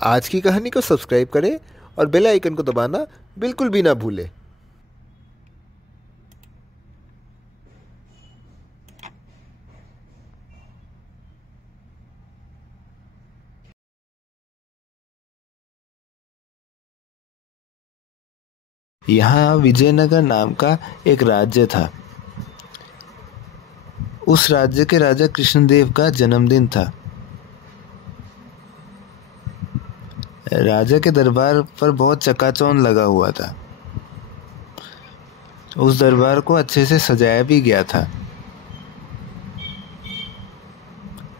आज की कहानी को सब्सक्राइब करें और बेल आइकन को दबाना बिल्कुल भी ना भूलें। यहाँ विजयनगर नाम का एक राज्य था। उस राज्य के राजा कृष्णदेव का जन्मदिन था। राजा के दरबार पर बहुत चकाचौंध लगा हुआ था। उस दरबार को अच्छे से सजाया भी गया था।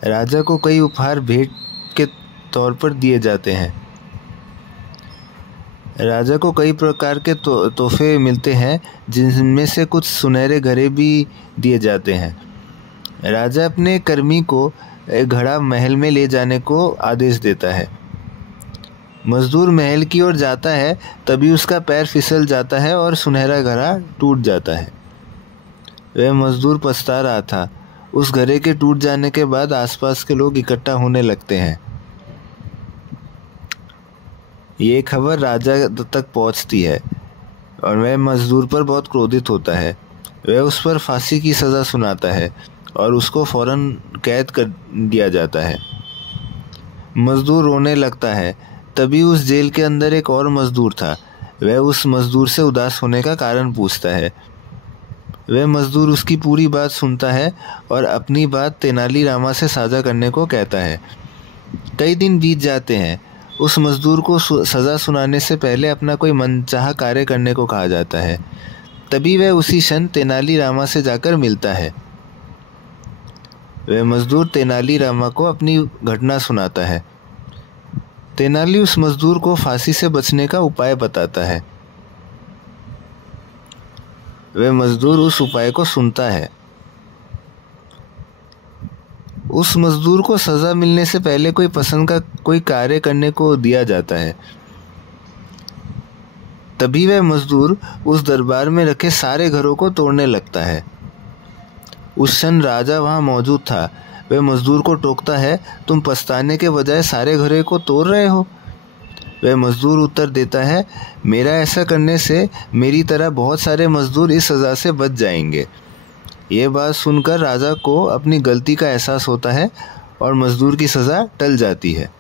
राजा को कई उपहार भेंट के तौर पर दिए जाते हैं। राजा को कई प्रकार के तोहफे मिलते हैं, जिनमें से कुछ सुनहरे घड़े भी दिए जाते हैं। राजा अपने कर्मी को एक घड़ा महल में ले जाने को आदेश देता है। मजदूर महल की ओर जाता है, तभी उसका पैर फिसल जाता है और सुनहरा घड़ा टूट जाता है। वह मजदूर पछता रहा था। उस घड़े के टूट जाने के बाद आसपास के लोग इकट्ठा होने लगते हैं। ये खबर राजा तक पहुंचती है और वह मजदूर पर बहुत क्रोधित होता है। वह उस पर फांसी की सज़ा सुनाता है और उसको फौरन कैद कर दिया जाता है। मजदूर रोने लगता है। तभी उस जेल के अंदर एक और मजदूर था। वह उस मजदूर से उदास होने का कारण पूछता है। वह मजदूर उसकी पूरी बात सुनता है और अपनी बात तेनालीरामा से साझा करने को कहता है। कई दिन बीत जाते हैं। उस मजदूर को सज़ा सुनाने से पहले अपना कोई मनचाहा कार्य करने को कहा जाता है। तभी वह उसी क्षण तेनालीरामा से जाकर मिलता है। वह मजदूर तेनालीरामा को अपनी घटना सुनाता है। तेनाली उस मजदूर को फांसी से बचने का उपाय बताता है। वह मजदूर उस उपाय को सुनता है। उस मजदूर को सज़ा मिलने से पहले कोई पसंद का कोई कार्य करने को दिया जाता है। तभी वह मजदूर उस दरबार में रखे सारे घरों को तोड़ने लगता है। उस क्षण राजा वहाँ मौजूद था। वह मजदूर को टोकता है, तुम पछताने के बजाय सारे घरों को तोड़ रहे हो। वह मजदूर उत्तर देता है, मेरा ऐसा करने से मेरी तरह बहुत सारे मजदूर इस सज़ा से बच जाएंगे। ये बात सुनकर राजा को अपनी गलती का एहसास होता है और मजदूर की सज़ा टल जाती है।